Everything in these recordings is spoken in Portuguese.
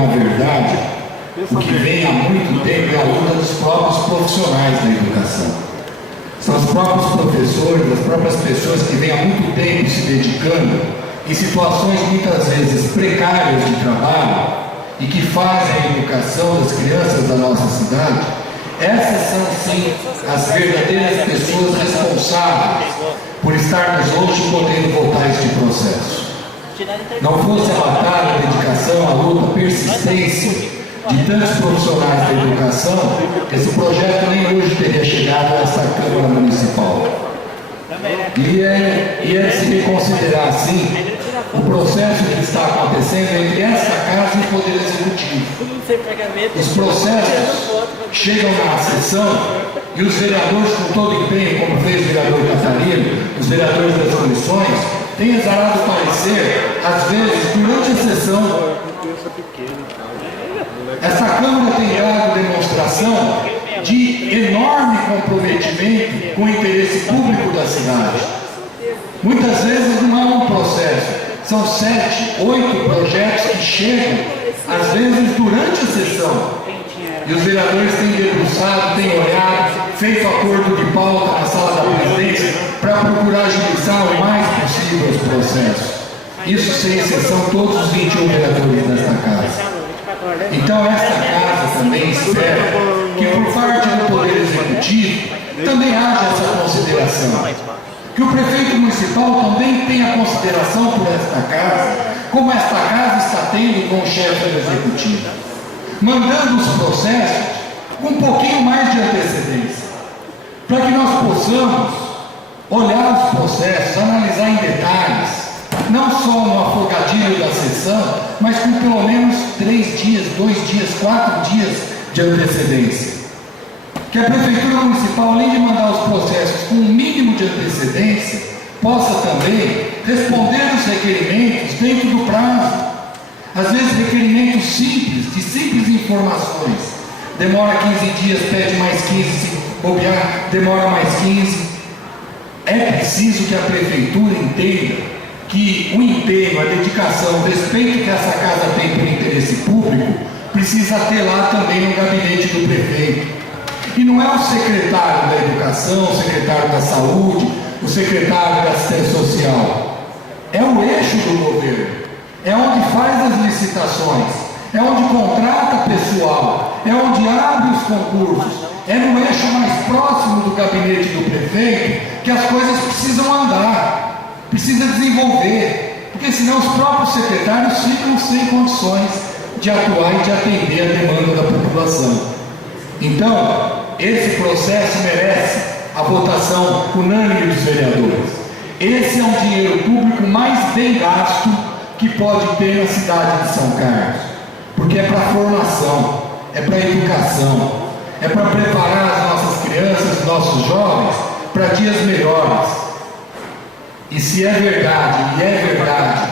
Na verdade, o que vem há muito tempo é a luta dos próprios profissionais da educação. São os próprios professores, as próprias pessoas que vêm há muito tempo se dedicando em situações muitas vezes precárias de trabalho e que fazem a educação das crianças da nossa cidade. Essas são sim as verdadeiras pessoas responsáveis por estarmos hoje podendo voltar a este processo. Não fosse a batalha, a dedicação, a luta, a persistência de tantos profissionais da educação, esse projeto nem hoje teria chegado a essa Câmara Municipal. E é de se reconsiderar assim o processo que está acontecendo entre essa casa e o Poder Executivo. Os processos chegam na sessão e os vereadores, com todo empenho, como fez o vereador Catarino, os vereadores das comissões, têm exalado parecer, às vezes, durante a sessão. Essa Câmara tem dado demonstração de enorme comprometimento com o interesse público da cidade. Muitas vezes não é um processo, são 7, 8 projetos que chegam, às vezes, durante a sessão. E os vereadores têm debruçado, têm olhado, feito acordo de pauta na sala da presidência para procurar agilizar o mais possível os processos. Isso sem exceção todos os 21 vereadores desta casa. Então esta casa também espera que por parte do Poder Executivo também haja essa consideração. Que o prefeito municipal também tenha consideração por esta casa, como esta casa está tendo com o chefe do Executivo. Mandando os processos com um pouquinho mais de antecedência, para que nós possamos olhar os processos, analisar em detalhes, não só no afogadilho da sessão, mas com pelo menos 3 dias, 2 dias, 4 dias de antecedência. Que a Prefeitura Municipal, além de mandar os processos com um mínimo de antecedência, possa também responder os requerimentos dentro do prazo. Às vezes requerimentos simples, de simples informações. Demora 15 dias, pede mais 15, se bobear, demora mais 15. É preciso que a Prefeitura entenda que o empenho, a dedicação, o respeito que essa casa tem pelo interesse público, precisa ter lá também no gabinete do prefeito. E não é o secretário da Educação, o secretário da Saúde, o secretário da Assistência Social. É o eixo do governo. É onde faz as licitações, é onde contrata pessoal, é onde abre os concursos, é no eixo mais próximo do gabinete do prefeito que as coisas precisam andar, precisa desenvolver, porque senão os próprios secretários ficam sem condições de atuar e de atender a demanda da população. Então, esse processo merece a votação unânime dos vereadores. Esse é um dinheiro público mais bem gasto que pode ter na cidade de São Carlos, porque é para a formação, é para a educação, é para preparar as nossas crianças, os nossos jovens para dias melhores. E se é verdade, e é verdade,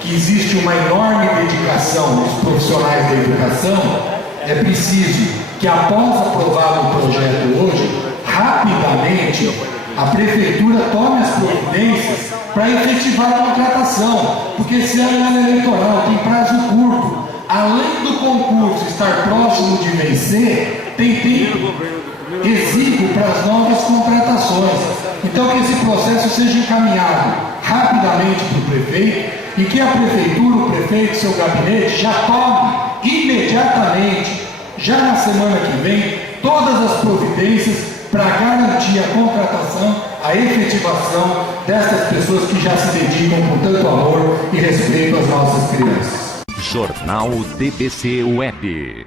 que existe uma enorme dedicação dos profissionais da educação, é preciso que após aprovado o projeto hoje, rapidamente a Prefeitura tome as providências para efetivar a contratação, porque esse ano é eleitoral, tem prazo curto. Além do concurso estar próximo de vencer, tem tempo exíguo para as novas contratações. Então que esse processo seja encaminhado rapidamente para o prefeito e que a Prefeitura, o prefeito e seu gabinete já tome imediatamente, já na semana que vem, todas as providências para garantir a contratação, a efetivação dessas pessoas que já se dedicam com tanto amor e respeito às nossas crianças. Jornal DBC Web.